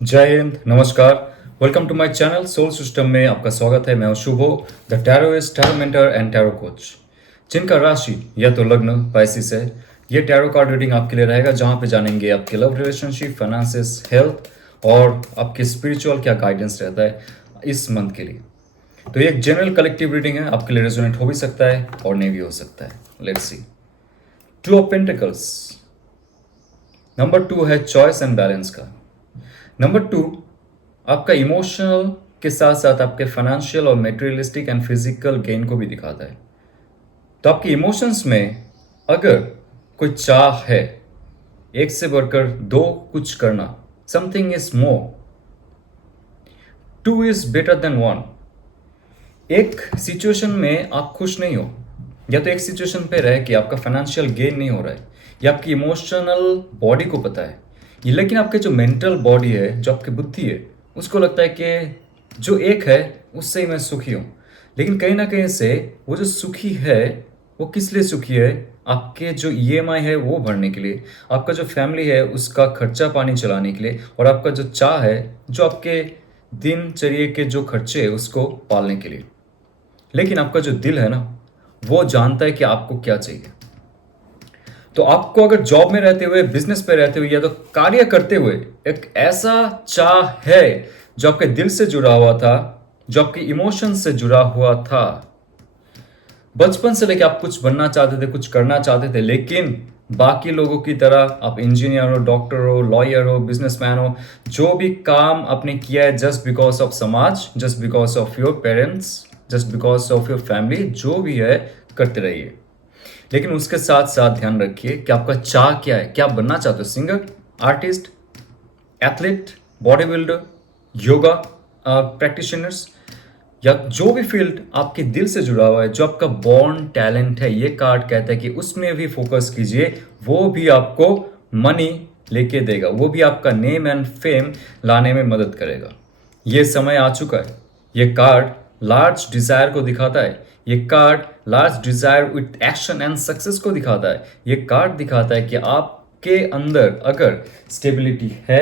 जय हिंद, नमस्कार। Welcome to my channel soul system में आपका स्वागत है। मैं हूं Shubho, the tarotist, tarot mentor and tarot coach. जिनका राशि या तो लग्न पैसिस है, ये टैरो कार्ड रीडिंग आपके लिए रहेगा, जहां पे जानेंगे आपके लव रिलेशनशिप, फाइनेंसेस, हेल्थ और आपके स्पिरिचुअल क्या गाइडेंस रहता है इस मंथ के लिए। तो ये एक जनरल कलेक्टिव रीडिंग है, आपके लिए रेजोनेट हो भी सकता है और नहीं भी हो सकता है। Let's C. To of pentacles, number 2 है चॉइस एंड बैलेंस का। नंबर 2 आपका इमोशनल के साथ साथ आपके फाइनेंशियल और मेटेरियलिस्टिक एंड फिजिकल गेन को भी दिखाता है। तो आपके इमोशंस में अगर कोई चाह है एक से बढ़कर दो कुछ करना, something is more, two is better than one. एक सिचुएशन में आप खुश नहीं हो, या तो एक सिचुएशन पे रह के आपका फाइनेंशियल गेन नहीं हो रहा है, या आपकी इमोशनल बॉडी को पता है ये, लेकिन आपके जो मेंटल बॉडी है, जो आपकी बुद्धि है, उसको लगता है कि जो एक है उससे ही मैं सुखी हूँ। लेकिन कहीं ना कहीं से वो जो सुखी है वो किस लिए सुखी है? आपके जो ईएमआई है वो भरने के लिए, आपका जो फैमिली है उसका खर्चा पानी चलाने के लिए, और आपका जो चाह है, जो आपके दिनचर्या के जो खर्चे है उसको पालने के लिए। लेकिन आपका जो दिल है ना, वो जानता है कि आपको क्या चाहिए। तो आपको अगर जॉब में रहते हुए, बिजनेस पे रहते हुए, या तो कार्य करते हुए एक ऐसा चाह है जो आपके दिल से जुड़ा हुआ था, जो आपके इमोशन से जुड़ा हुआ था। बचपन से लेकर आप कुछ बनना चाहते थे, कुछ करना चाहते थे, लेकिन बाकी लोगों की तरह आप इंजीनियर हो, डॉक्टर हो, लॉयर हो, बिजनेसमैन हो, जो भी काम आपने किया है जस्ट बिकॉज ऑफ समाज, just because of your parents, just because of your family, जो भी है करते रहिए। लेकिन उसके साथ साथ ध्यान रखिए कि आपका चाह क्या है, क्या बनना चाहते हो? Singer, artist, athlete, body builder, yoga practitioners, या जो भी फील्ड आपके दिल से जुड़ा हुआ है, जो आपका बॉर्न टैलेंट है, ये कार्ड कहता है कि उसमें भी फोकस कीजिए। वो भी आपको मनी लेके देगा, वो भी आपका नेम एंड फेम लाने में मदद करेगा। ये समय आ चुका है। ये कार्ड लार्ज डिजायर को दिखाता है। ये card large desire with action and success को दिखाता है। ये कार्ड दिखाता है कि आपके अंदर अगर स्टेबिलिटी है,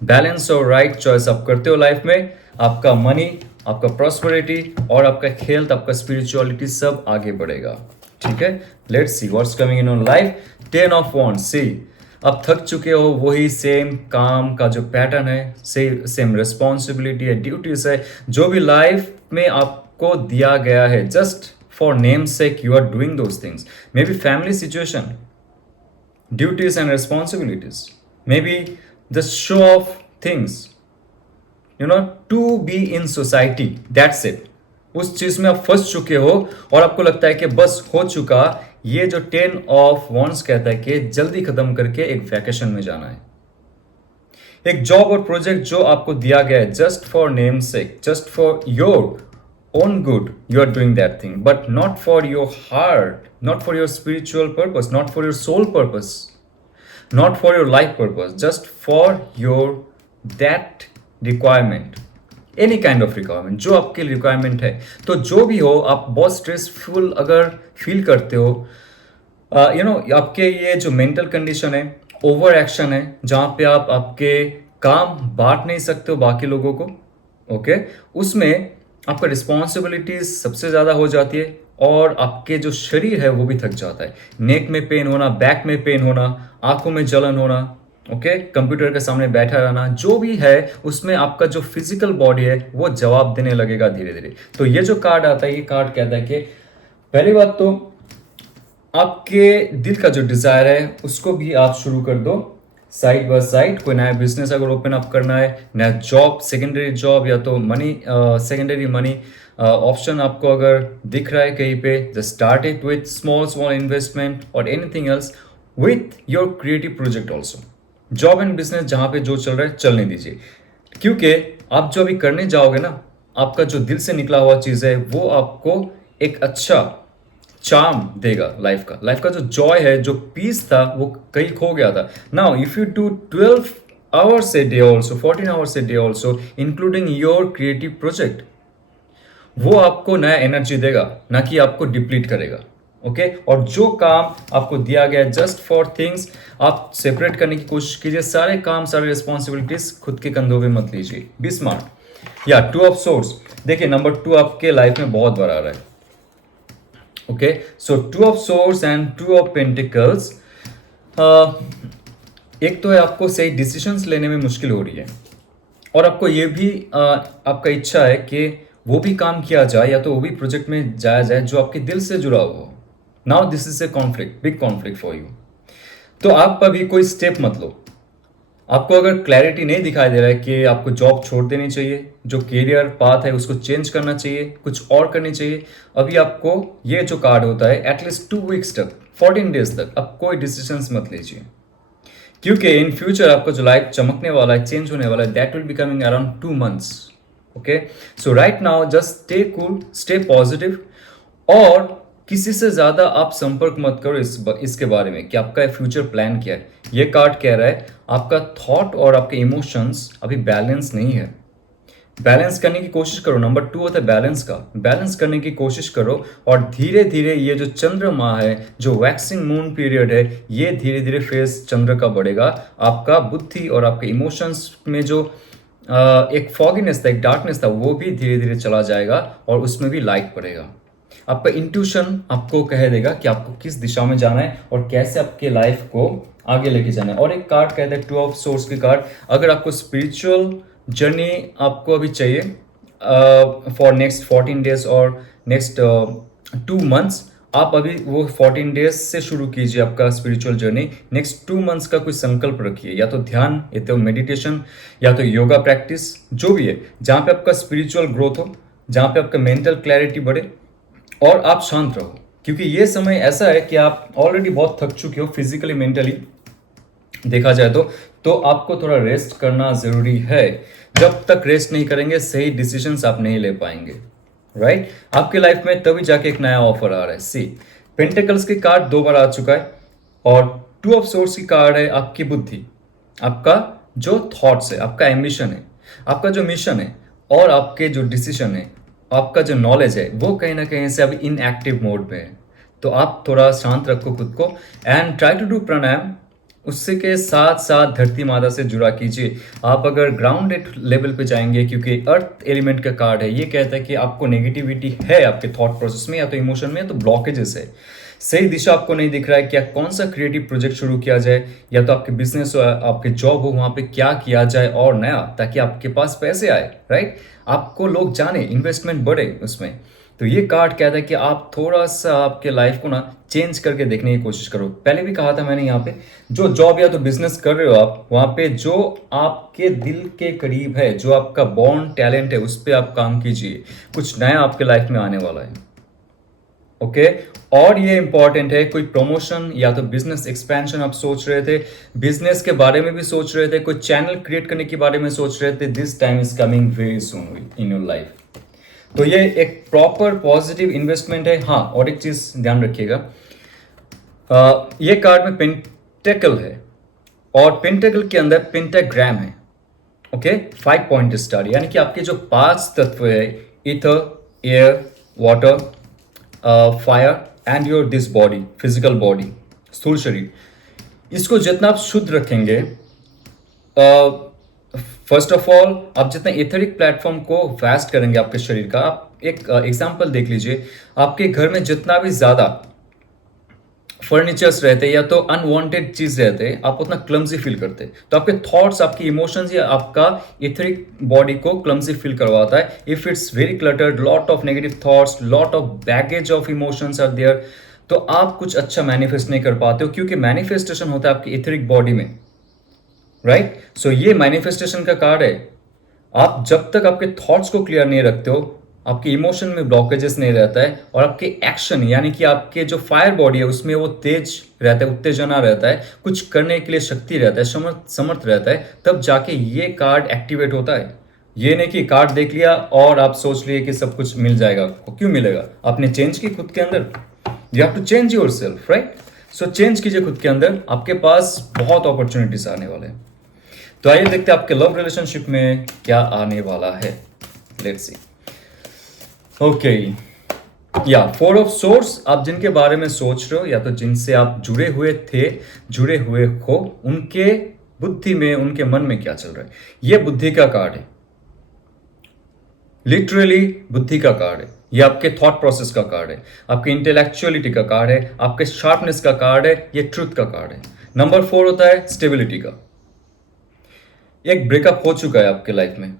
बैलेंस और राइट चॉइस आप करते हो लाइफ में, आपका मनी, आपका प्रॉस्पेरिटी और आपका हेल्थ, आपका स्पिरिचुअलिटी सब आगे बढ़ेगा। ठीक है, let's see what's coming in on life. 10 of wands, see अब थक चुके हो, वही सेम काम का जो पैटर्न है, सेम रिस्पॉन्सिबिलिटी है, ड्यूटीज है, जो भी लाइफ में आपको दिया गया है, just for name sake you are doing those things. Maybe family situation, duties and responsibilities, maybe the show of things, to be in society, that's it। उस चीज में आप फंस चुके हो और आपको लगता है कि बस हो चुका। ये जो 10 ऑफ वॉन्ड्स कहता है कि जल्दी खत्म करके एक वैकेशन में जाना है। एक जॉब और प्रोजेक्ट जो आपको दिया गया है just for name sec, just for your own good, you are doing that thing, but not for your heart, not for your spiritual purpose, not for your soul purpose, not for your life purpose, just for your that requirement, any kind of requirement, जो आपके requirement है। तो जो भी हो, आप बहुत stressful अगर फील करते हो, आपके ये जो मेंटल कंडीशन है, ओवर एक्शन है, जहाँ पे आप आपके काम बांट नहीं सकते हो बाकी लोगों को, ओके, उसमें आपका रिस्पॉन्सिबिलिटीज सबसे ज़्यादा हो जाती है और आपके जो शरीर है वो भी थक जाता है। नेक में पेन होना, बैक में पेन होना, आंखों में जलन होना, ओके, कंप्यूटर के सामने बैठा रहना, जो भी है उसमें आपका जो फिजिकल बॉडी है वो जवाब देने लगेगा धीरे धीरे। तो ये जो कार्ड आता है, ये कार्ड कहता है कि पहली बात तो आपके दिल का जो डिजायर है उसको भी आप शुरू कर दो साइड बाय साइड। कोई नया बिजनेस अगर ओपन अप करना है, नया जॉब, सेकेंडरी जॉब, या तो मनी, सेकेंडरी मनी ऑप्शन आपको अगर दिख रहा है कहीं पे, just start it with small small investment और anything else with your creative project also. Job and business जहां पे जो चल रहा है चलने दीजिए, क्योंकि आप जो अभी करने जाओगे ना, आपका जो दिल से निकला हुआ चीज है वो आपको एक अच्छा चार्म देगा। लाइफ का जो जॉय है, जो पीस था, वो कहीं खो गया था। Now if you do 12 hours a day also, 14 hours a day also, including your creative project, वो आपको नया एनर्जी देगा, ना कि आपको डिप्लीट करेगा। ओके और जो काम आपको दिया गया है जस्ट फॉर थिंग्स, आप सेपरेट करने की कोशिश कीजिए। सारे काम सारे रिस्पॉन्सिबिलिटीज खुद के कंधों पे मत लीजिए। Be smart. या टू ऑफ सोर्स, देखिए नंबर 2 आपके लाइफ में बहुत बार आ रहा है। Okay so two of swords and two of pentacles, एक तो है आपको सही डिसीजंस लेने में मुश्किल हो रही है, और आपको ये भी आपका इच्छा है कि वो भी काम किया जाए या तो वो भी प्रोजेक्ट में जाया जाए जो आपके दिल से जुड़ा हुआ हो। Now this is a conflict, big conflict for you. तो आप अभी कोई स्टेप मत लो। आपको अगर क्लैरिटी नहीं दिखाई दे रहा है कि आपको जॉब छोड़ देनी चाहिए, जो करियर पाथ है उसको चेंज करना चाहिए, कुछ और करनी चाहिए, अभी आपको ये जो कार्ड होता है एटलीस्ट 2 वीक्स तक, 14 डेज तक आप कोई डिसीजंस मत लीजिए, क्योंकि इन फ्यूचर आपका जो लाइफ चमकने वाला है, चेंज होने वाला है, that will be coming around 2 months. Okay so right now just stay cool, stay positive, और किसी से ज्यादा आप संपर्क मत करो इसके बारे में कि आपका फ्यूचर प्लान क्या है। ये कार्ड कह रहा है आपका थॉट और आपके इमोशंस अभी बैलेंस नहीं है। बैलेंस करने की कोशिश करो। नंबर 2 होता है बैलेंस का, बैलेंस करने की कोशिश करो, और धीरे धीरे ये जो चंद्रमा है, जो वैक्सिंग मून पीरियड है, ये धीरे धीरे फेज चंद्र का बढ़ेगा। आपका बुद्धि और आपके इमोशंस में जो एक फॉगिनेस था, एक डार्कनेस था, वो भी धीरे धीरे चला जाएगा और उसमें भी लाइट पड़ेगा। आपका इंट्यूशन आपको कह देगा कि आपको किस दिशा में जाना है और कैसे आपके लाइफ को आगे लेके जाना है। और एक कार्ड कहता है टू ऑफ सोर्स के कार्ड, अगर आपको स्पिरिचुअल जर्नी आपको अभी चाहिए फॉर नेक्स्ट 14 डेज और नेक्स्ट 2 मंथ्स, आप अभी वो 14 डेज से शुरू कीजिए आपका स्पिरिचुअल जर्नी। नेक्स्ट 2 मंथ्स का कोई संकल्प रखिए, या तो ध्यान, या तो मेडिटेशन, या तो योगा प्रैक्टिस, जो भी है, जहाँ पे आपका स्पिरिचुअल ग्रोथ हो, जहाँ पे आपका मेंटल क्लैरिटी बढ़े और आप शांत रहो। क्योंकि ये समय ऐसा है कि आप ऑलरेडी बहुत थक चुके हो फिजिकली मेंटली देखा जाए तो आपको थोड़ा रेस्ट करना जरूरी है। जब तक रेस्ट नहीं करेंगे सही डिसीजंस आप नहीं ले पाएंगे, राइट? आपके लाइफ में तभी जाके एक नया ऑफर आ रहा है। सी पेंटिकल्स की कार्ड 2 बार आ चुका है, और टू ऑफ सोर्स की कार्ड है आपकी बुद्धि, आपका जो थॉट्स है, आपका एम्बिशन है, आपका जो मिशन है, और आपके जो डिसीजन है, आपका जो नॉलेज है, वो कहीं ना कहीं से अभी इनएक्टिव मोड पे है। तो आप थोड़ा शांत रखो खुद को एंड ट्राई टू डू प्राणायाम। उससे के साथ साथ धरती माता से जुड़ा कीजिए। आप अगर ग्राउंडेड लेवल पे जाएंगे, क्योंकि अर्थ एलिमेंट का कार्ड है, ये कहता है कि आपको नेगेटिविटी है आपके थॉट प्रोसेस में, या तो इमोशन में, या तो ब्लॉकेजेस है, सही दिशा आपको नहीं दिख रहा है, क्या कौन सा क्रिएटिव प्रोजेक्ट शुरू किया जाए, या तो आपके बिजनेस हो, आपके जॉब हो, वहां पे क्या किया जाए और नया, ताकि आपके पास पैसे आए, राइट? आपको लोग जाने, इन्वेस्टमेंट बढ़े उसमें। तो ये कार्ड कहता है कि आप थोड़ा सा आपके लाइफ को ना चेंज करके देखने की कोशिश करो। पहले भी कहा था मैंने, यहाँ पे जो जॉब या तो बिजनेस कर रहे हो आप, वहां पे जो आपके दिल के करीब है, जो आपका बॉर्न टैलेंट है, उस पर आप काम कीजिए। कुछ नया आपके लाइफ में आने वाला है। ओके और ये इंपॉर्टेंट है, कोई प्रमोशन या तो बिजनेस एक्सपेंशन आप सोच रहे थे, बिजनेस के बारे में भी सोच रहे थे, कोई चैनल क्रिएट करने के बारे में सोच रहे थे, this time is coming very soon in your life. तो ये एक प्रॉपर पॉजिटिव इन्वेस्टमेंट है। हाँ, और एक चीज ध्यान रखिएगा, ये कार्ड में पेंटेकल है, और पेंटेकल के अंदर पेंटाग्राम है। ओके 5 पॉइंट स्टार, यानी कि आपके जो 5 तत्व है, ether, air, water, fire and your this body, physical body, स्थूल शरीर, इसको जितना आप शुद्ध रखेंगे, फर्स्ट ऑफ ऑल आप जितना एथरिक प्लेटफॉर्म को वास्ट करेंगे आपके शरीर का। आप एक एग्जांपल देख लीजिए, आपके घर में जितना भी ज्यादा फर्नीचर्स रहते या तो अनवांटेड चीज रहते, आप उतना क्लमजी फील करते। तो आपके थॉट्स, आपकी इमोशंस या आपका इथरिक बॉडी को क्लमजी फील करवाता है। If it's very cluttered, lot of negative thoughts, lot of baggage of emotions are there, तो आप कुछ अच्छा मैनिफेस्ट नहीं कर पाते हो, क्योंकि मैनिफेस्टेशन होता है आपकी इथरिक बॉडी में, राइट? सो ये मैनिफेस्टेशन का कार्ड है। आप जब तक आपके थॉट्स को क्लियर नहीं रखते हो, आपके इमोशन में ब्लॉकेजेस नहीं रहता है, और आपके एक्शन यानी कि आपके जो फायर बॉडी है उसमें वो तेज रहता है, उत्तेजना रहता है, कुछ करने के लिए शक्ति रहता है, समर्थ रहता है, तब जाके ये कार्ड एक्टिवेट होता है। ये नहीं कि कार्ड देख लिया और आप सोच लिए कि सब कुछ मिल जाएगा आपको। क्यों मिलेगा? आपने चेंज की खुद के अंदर। You have to change yourself, right? So change कीजिए खुद के अंदर, आपके पास बहुत अपॉर्चुनिटीज आने वाले हैं। तो आइए देखते हैं आपके लव रिलेशनशिप में क्या आने वाला है। Let's C. ओके या फोर ऑफ सोर्स, आप जिनके बारे में सोच रहे हो या तो जिनसे आप जुड़े हुए थे, जुड़े हुए हो, उनके बुद्धि में, उनके मन में क्या चल रहा है, ये बुद्धि का कार्ड है। लिटरली बुद्धि का कार्ड है, ये आपके थॉट प्रोसेस का कार्ड है, आपके इंटेलेक्चुअलिटी का कार्ड है, आपके शार्पनेस का कार्ड है, ये ट्रुथ का कार्ड है। नंबर 4 होता है स्टेबिलिटी का। एक ब्रेकअप हो चुका है आपके लाइफ में,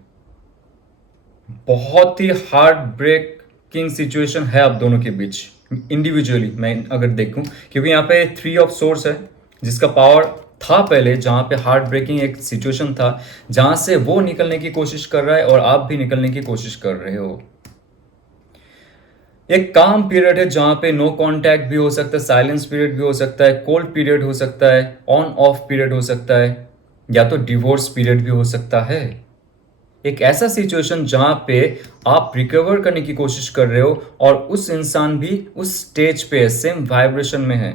बहुत ही हार्ट ब्रेकिंग सिचुएशन है आप दोनों के बीच। इंडिविजुअली मैं अगर देखूं, क्योंकि यहाँ पे 3 ऑफ सोर्स है, जिसका पावर था पहले, जहां पे हार्ट ब्रेकिंग एक सिचुएशन था, जहां से वो निकलने की कोशिश कर रहा है और आप भी निकलने की कोशिश कर रहे हो। एक काम पीरियड है जहां पे नो कांटेक्ट भी हो सकता है, साइलेंस पीरियड भी हो सकता है, कोल्ड पीरियड हो सकता है, ऑन ऑफ पीरियड हो सकता है, या तो डिवोर्स पीरियड भी हो सकता है। एक ऐसा सिचुएशन जहां पे आप रिकवर करने की कोशिश कर रहे हो और उस इंसान भी उस स्टेज पे सेम वाइब्रेशन में है,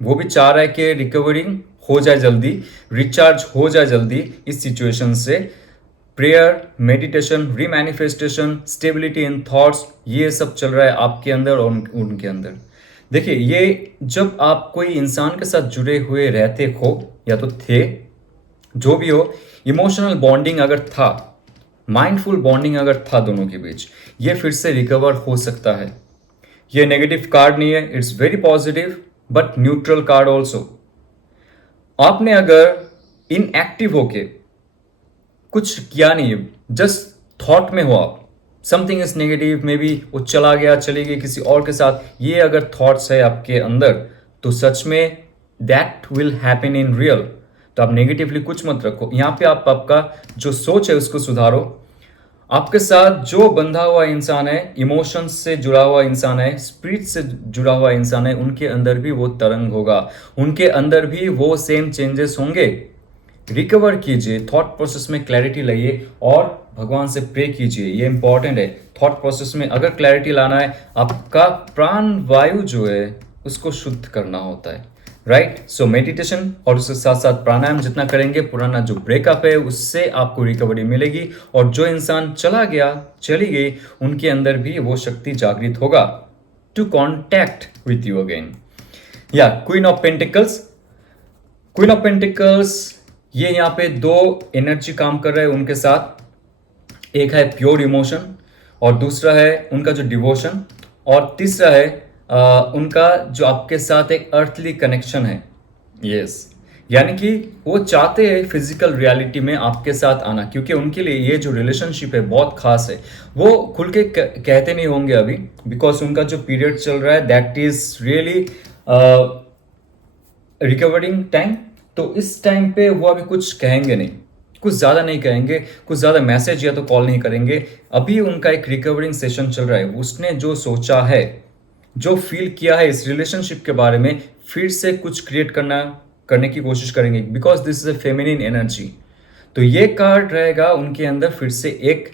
वो भी चाह रहा है कि रिकवरिंग हो जाए जल्दी, रिचार्ज हो जाए जल्दी इस सिचुएशन से। Prayer, meditation, remanifestation, stability in thoughts, ये सब चल रहा है आपके अंदर और उनके अंदर। देखिए, ये जब आप कोई इंसान के साथ जुड़े हुए रहते हो या तो थे, जो भी हो, इमोशनल बॉन्डिंग अगर था, माइंडफुल बॉन्डिंग अगर था दोनों के बीच, ये फिर से रिकवर हो सकता है। ये नेगेटिव कार्ड नहीं है, it's very positive but neutral card also. आपने अगर इनएक्टिव होके कुछ किया नहीं है, जस्ट थॉट में हो आप, something is negative, may be वो चला गया, चली गई किसी और के साथ, ये अगर थॉट्स है आपके अंदर, तो सच में that will happen in real. तो आप नेगेटिवली कुछ मत रखो, यहाँ पे आप आपका जो सोच है उसको सुधारो। आपके साथ जो बंधा हुआ इंसान है, इमोशंस से जुड़ा हुआ इंसान है, स्पिरिट से जुड़ा हुआ इंसान है, उनके अंदर भी वो तरंग होगा, उनके अंदर भी वो सेम चेंजेस होंगे। रिकवर कीजिए, थॉट प्रोसेस में क्लैरिटी लाइए और भगवान से प्रे कीजिए, ये इंपॉर्टेंट है। थॉट प्रोसेस में अगर क्लैरिटी लाना है, आपका प्राण वायु जो है उसको शुद्ध करना होता है, राइट। सो मेडिटेशन और उसके साथ साथ प्राणायाम जितना करेंगे, पुराना जो ब्रेकअप है उससे आपको रिकवरी मिलेगी, और जो इंसान चला गया, चली गई, उनके अंदर भी वो शक्ति जागृत होगा to contact with you again. या queen of pentacles, queen of pentacles, ये यहाँ पे 2 एनर्जी काम कर रहा है उनके साथ। एक है प्योर इमोशन और दूसरा है उनका जो डिवोशन, और तीसरा है उनका जो आपके साथ एक अर्थली कनेक्शन है। यस, यानी कि वो चाहते हैं फिजिकल रियलिटी में आपके साथ आना, क्योंकि उनके लिए ये जो रिलेशनशिप है बहुत खास है। वो खुल के कहते नहीं होंगे अभी, बिकॉज उनका जो पीरियड चल रहा है that is really recovering time. तो इस टाइम पे वो अभी कुछ कहेंगे नहीं, कुछ ज़्यादा नहीं कहेंगे, कुछ ज़्यादा मैसेज या तो कॉल नहीं करेंगे। अभी उनका एक रिकवरिंग सेशन चल रहा है। उसने जो सोचा है, जो फील किया है इस रिलेशनशिप के बारे में, फिर से कुछ क्रिएट करने की कोशिश करेंगे, because this is a feminine energy. तो ये कार्ड रहेगा उनके अंदर फिर से एक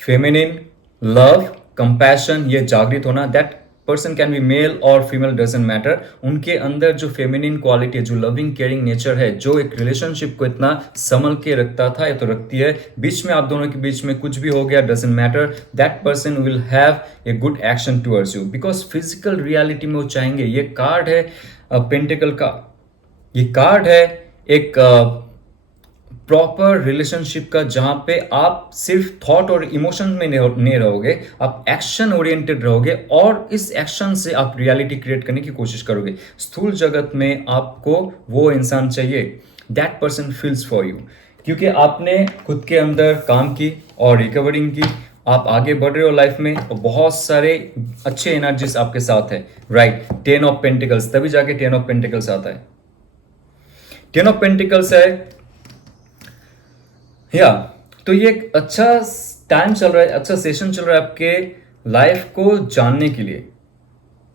फेमिनिन लव, कंपैशन, ये जागृत होना। That person can be male और फीमेल, डजंट मैटर। उनके अंदर जो फेमिनिन क्वालिटी है, जो लविंग केयरिंग नेचर है, जो एक रिलेशनशिप को इतना संभल के रखता था या तो रखती है, बीच में आप दोनों के बीच में कुछ भी हो गया, doesn't matter, that person will have a good action towards you, because physical reality में वो चाहेंगे। ये कार्ड है पेंटिकल का, ये कार्ड है एक प्रॉपर रिलेशनशिप का, जहां पे आप सिर्फ थॉट और इमोशन में नहीं रहोगे, आप एक्शन ओरिएंटेड रहोगे, और इस एक्शन से आप रियलिटी क्रिएट करने की कोशिश करोगे। स्थूल जगत में आपको वो इंसान चाहिए, that person feels for you, क्योंकि आपने खुद के अंदर काम की और रिकवरिंग की, आप आगे बढ़ रहे हो लाइफ में, और बहुत सारे अच्छे एनर्जीज आपके साथ है, राइट। 10 ऑफ पेंटिकल्स, तभी जाके 10 ऑफ पेंटिकल्स आता है। 10 ऑफ पेंटिकल्स है, या तो ये एक अच्छा टाइम चल रहा है, अच्छा सेशन चल रहा है आपके लाइफ को जानने के लिए।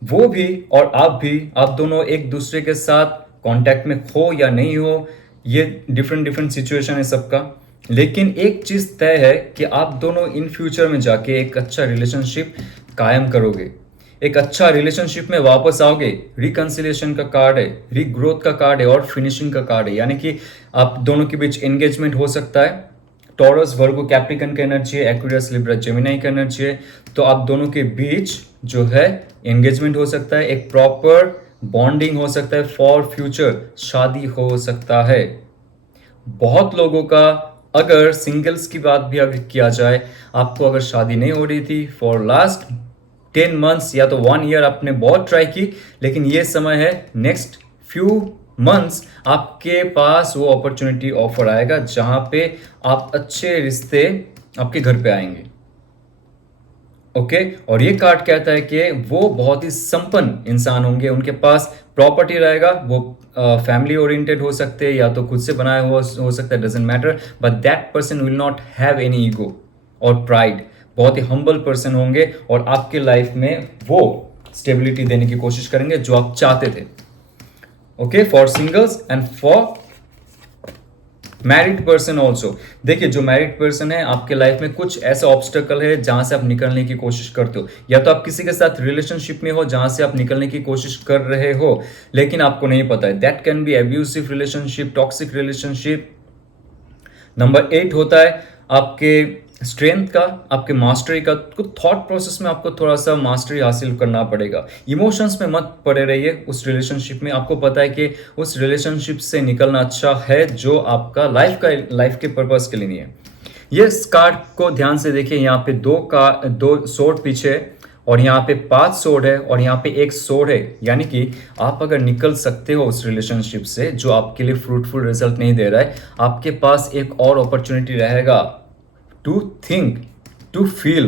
वो भी और आप भी, आप दोनों एक दूसरे के साथ कांटेक्ट में हो या नहीं हो, ये डिफरेंट सिचुएशन है सबका, लेकिन एक चीज तय है कि आप दोनों इन फ्यूचर में जाके एक अच्छा रिलेशनशिप कायम करोगे, एक अच्छा रिलेशनशिप में वापस आओगे। रिकंसिलिएशन का कार्ड है, रीग्रोथ का कार्ड है और फिनिशिंग का कार्ड है, यानी कि आप दोनों के बीच एंगेजमेंट हो सकता है। टॉरस, वर्गो, कैप्रिकन का एनर्जी है, एक्वेरियस, लिब्रा, जेमिनी का एनर्जी है। तो आप दोनों के बीच जो है एंगेजमेंट हो सकता है, एक प्रॉपर बॉन्डिंग हो सकता है फॉर फ्यूचर, शादी हो सकता है। बहुत लोगों का, अगर सिंगल्स की बात भी अगर किया जाए, आपको अगर शादी नहीं हो रही थी फॉर लास्ट 10 मंथ्स या तो 1 ईयर, आपने बहुत ट्राई की, लेकिन ये समय है नेक्स्ट फ्यू मंथ्स आपके पास वो अपॉर्चुनिटी ऑफर आएगा जहां पे आप अच्छे रिश्ते आपके घर पे आएंगे। ओके और ये कार्ड कहता है कि वो बहुत ही संपन्न इंसान होंगे, उनके पास प्रॉपर्टी रहेगा, वो फैमिली ओरिएंटेड हो सकते हैं या तो खुद से बनाया हुआ हो सकता है, doesn't matter, but that person will not have any ego और प्राइड, बहुत ही हम्बल पर्सन होंगे और आपके लाइफ में वो स्टेबिलिटी देने की कोशिश करेंगे जो आप चाहते थे। Okay for singles and for married person also. देखिए जो मैरिड पर्सन है, आपके लाइफ में कुछ ऐसा ऑब्स्टेकल है जहां से आप निकलने की कोशिश करते हो, या तो आप किसी के साथ रिलेशनशिप में हो जहां से आप निकलने की कोशिश कर रहे हो लेकिन आपको नहीं पता है। That can be abusive relationship, toxic relationship. Number 8 होता है आपके स्ट्रेंथ का, आपके मास्टरी का। तो थॉट प्रोसेस में आपको थोड़ा सा मास्टरी हासिल करना पड़ेगा। इमोशंस में मत पड़े रहिए उस रिलेशनशिप में, आपको पता है कि उस रिलेशनशिप से निकलना अच्छा है जो आपका लाइफ के पर्पस के लिए नहीं है। ये कार्ड को ध्यान से देखिए, यहाँ पे दो सोर्ड पीछे है और यहाँ पे 5 सोर्ड है और यहाँ पे 1 सोर्ड है, यानी कि आप अगर निकल सकते हो उस रिलेशनशिप से जो आपके लिए फ्रूटफुल रिजल्ट नहीं दे रहा है, आपके पास एक और अपॉर्चुनिटी रहेगा to think, to feel,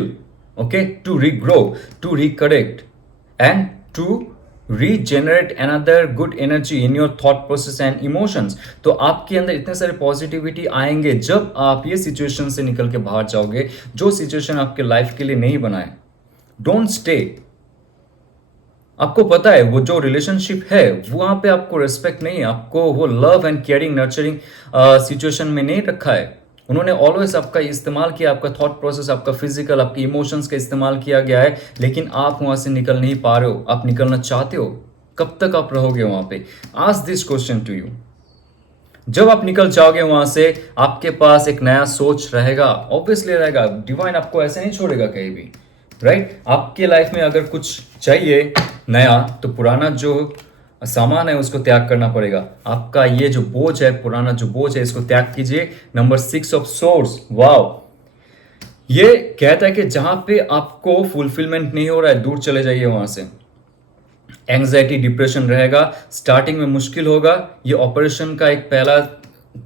okay, to regrow, to recorrect, and to regenerate another good energy in your thought process and emotions। तो आपके अंदर इतने सारे पॉजिटिविटी आएंगे जब आप ये सिचुएशन से निकल के बाहर जाओगे जो सिचुएशन आपके लाइफ के लिए नहीं बना है। Don't stay. आपको पता है वो जो रिलेशनशिप है वहां पे आपको रिस्पेक्ट नहीं है, आपको वो love and caring nurturing situation में नहीं रखा है। उन्होंने ऑलवेज आपका इस्तेमाल किया, आपका थॉट प्रोसेस, आपका फिजिकल, आपके इमोशंस का इस्तेमाल किया गया है, लेकिन आप वहां से निकल नहीं पा रहे हो। आप निकलना चाहते हो, कब तक आप रहोगे वहां पे? Ask this question to you. जब आप निकल जाओगे वहां से, आपके पास एक नया सोच रहेगा, ऑब्वियसली रहेगा। डिवाइन आपको ऐसे नहीं छोड़ेगा कहीं भी, राइट? आपके लाइफ में अगर कुछ चाहिए नया, तो पुराना जो सामान है उसको त्याग करना पड़ेगा। आपका ये जो बोझ है, पुराना जो बोझ है, इसको त्याग कीजिए। नंबर 6 ऑफ सोर्ड्स, वाव, ये कहता है कि जहां पे आपको फुलफिलमेंट नहीं हो रहा है, दूर चले जाइए वहां से। एंग्जाइटी, डिप्रेशन रहेगा, स्टार्टिंग में मुश्किल होगा। ये ऑपरेशन का एक पहला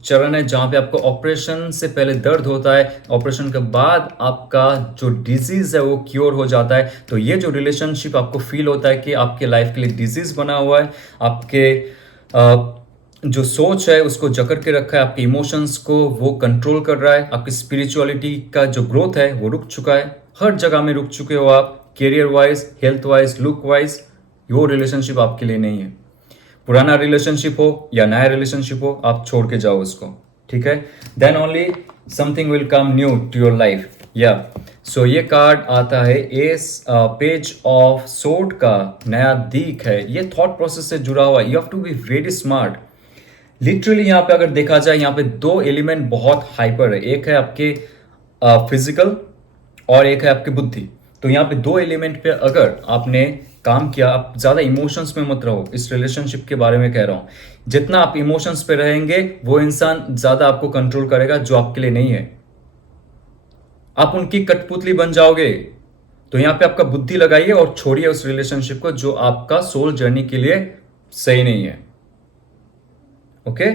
चरण है जहां पे आपको ऑपरेशन से पहले दर्द होता है, ऑपरेशन के बाद आपका जो डिजीज है वो क्योर हो जाता है। तो ये जो रिलेशनशिप आपको फील होता है कि आपके लाइफ के लिए डिजीज बना हुआ है, आपके जो सोच है उसको जकड़ के रखा है, आपके इमोशंस को वो कंट्रोल कर रहा है, आपकी स्पिरिचुअलिटी का जो ग्रोथ है वो रुक चुका है, हर जगह में रुक चुके हो आप, career wise, health wise, look wise. वो रिलेशनशिप आपके लिए नहीं है। पुराना रिलेशनशिप हो या नया रिलेशनशिप हो, आप छोड़ के जाओ उसको, ठीक है? Then only something will come new to your life. या सो ये कार्ड आता है एस पेज ऑफ सोर्ड का नया दीक है। ये थॉट प्रोसेस से जुड़ा हुआ है। You have to be very smart. Literally यहाँ पे अगर देखा जाए, यहाँ पे 2 एलिमेंट बहुत हाइपर है। एक है आपके फिजिकल और एक है आपकी बुद्धि। तो यहाँ पे 2 एलिमेंट पे अगर आपने काम किया, आप ज्यादा इमोशंस में मत रहो। इस रिलेशनशिप के बारे में कह रहा हूं, जितना आप इमोशंस पे रहेंगे वो इंसान ज्यादा आपको कंट्रोल करेगा जो आपके लिए नहीं है। आप उनकी कठपुतली बन जाओगे। तो यहां पे आपका बुद्धि लगाइए और छोड़िए उस रिलेशनशिप को जो आपका सोल जर्नी के लिए सही नहीं है। ओके,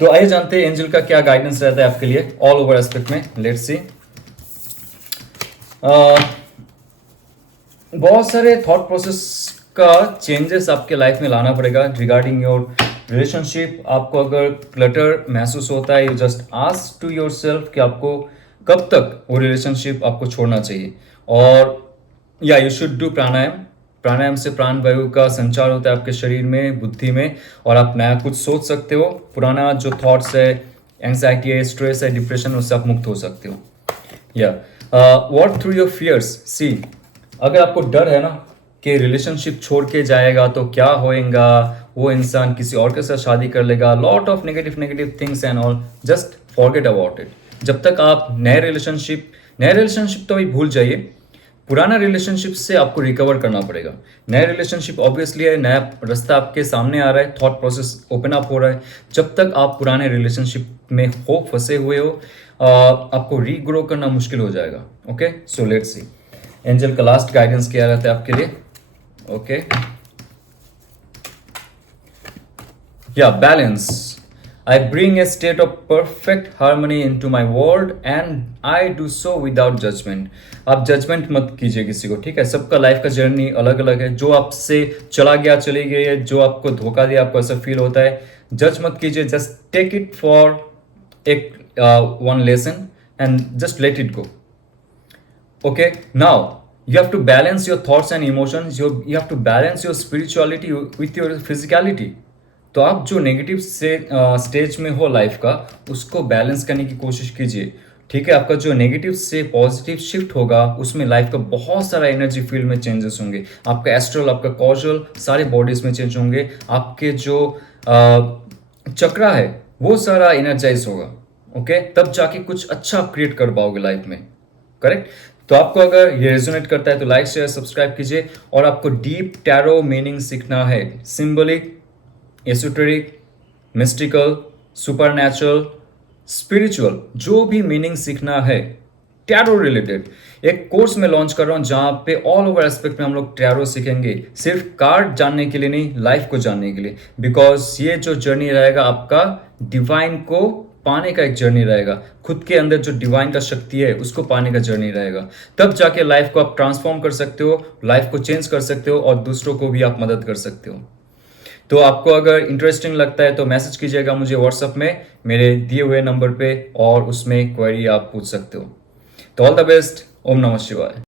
तो आइए जानते हैं एंजल का क्या गाइडेंस रहता है आपके लिए ऑल ओवर एस्पेक्ट में। Let's see. बहुत सारे थॉट प्रोसेस का चेंजेस आपके लाइफ में लाना पड़ेगा रिगार्डिंग योर रिलेशनशिप। आपको अगर क्लटर महसूस होता है, you just ask to yourself कि आपको कब तक वो रिलेशनशिप आपको छोड़ना चाहिए। और या यू शुड डू प्राणायाम। प्राणायाम से प्राण वायु का संचार होता है आपके शरीर में, बुद्धि में, और आप नया कुछ सोच सकते हो। पुराना जो थॉट्स है, एंग्जाइटी है, स्ट्रेस है, डिप्रेशन, उससे आप मुक्त हो सकते हो। या वर्क थ्रू योर फियर्स। सी, अगर आपको डर है ना कि रिलेशनशिप छोड़ के जाएगा तो क्या होएगा, वो इंसान किसी और के साथ शादी कर लेगा, lot of negative things and all, just forget about it. जब तक आप नए रिलेशनशिप तो भी भूल जाइए। पुराना रिलेशनशिप से आपको रिकवर करना पड़ेगा। नया रिलेशनशिप ऑब्वियसली है, नया रास्ता आपके सामने आ रहा है, थॉट प्रोसेस ओपन अप हो रहा है। जब तक आप पुराने रिलेशनशिप में हो फंसे हुए हो, आपको रीग्रो करना मुश्किल हो जाएगा। Okay, so let's see angel का लास्ट गाइडेंस क्या रहता है आपके लिए। ओके, या balance. I bring a state of perfect harmony into my world and I do so without judgment. आप जजमेंट मत कीजिए किसी को, ठीक है। सबका लाइफ का जर्नी अलग अलग है। जो आपसे चला गया चली गई है, जो आपको धोखा दिया, आपको ऐसा फील होता है, जज मत कीजिए। जस्ट टेक इट फॉर एक one lesson and just let it go. Okay, now you have to balance your thoughts and emotions. You have to balance your spirituality with your physicality. तो आप जो negative से stage में हो life का, उसको balance करने की कोशिश कीजिए, ठीक है। आपका जो नेगेटिव से पॉजिटिव शिफ्ट होगा, उसमें लाइफ का बहुत सारा एनर्जी फील्ड में चेंजेस होंगे। आपका एस्ट्रल, आपका कॉजल, सारे बॉडीज में चेंज होंगे। आपके जो चक्रा है वो सारा एनर्जाइज होगा। ओके, तब जाके कुछ अच्छा क्रिएट कर पाओगे लाइफ में, करेक्ट। तो आपको अगर ये रेजोनेट करता है तो लाइक शेयर सब्सक्राइब कीजिए। और आपको डीप टैरो मीनिंग सीखना है, symbolic, esoteric, mystical, supernatural, spiritual, जो भी मीनिंग सीखना है टैरो रिलेटेड, एक कोर्स में लॉन्च कर रहा हूं जहां पे ऑल ओवर एस्पेक्ट में हम लोग टैरो सीखेंगे। सिर्फ कार्ड जानने के लिए नहीं, लाइफ को जानने के लिए। बिकॉज ये जो जर्नी रहेगा आपका डिवाइन को पाने का एक जर्नी रहेगा। खुद के अंदर जो डिवाइन का शक्ति है उसको पाने का जर्नी रहेगा। तब जाके लाइफ को आप ट्रांसफॉर्म कर सकते हो, लाइफ को चेंज कर सकते हो और दूसरों को भी आप मदद कर सकते हो। तो आपको अगर इंटरेस्टिंग लगता है तो मैसेज कीजिएगा मुझे व्हाट्सएप में मेरे दिए हुए नंबर पे, और उसमें क्वेरी आप पूछ सकते हो। तो ऑल द बेस्ट। ओम नमः शिवाय।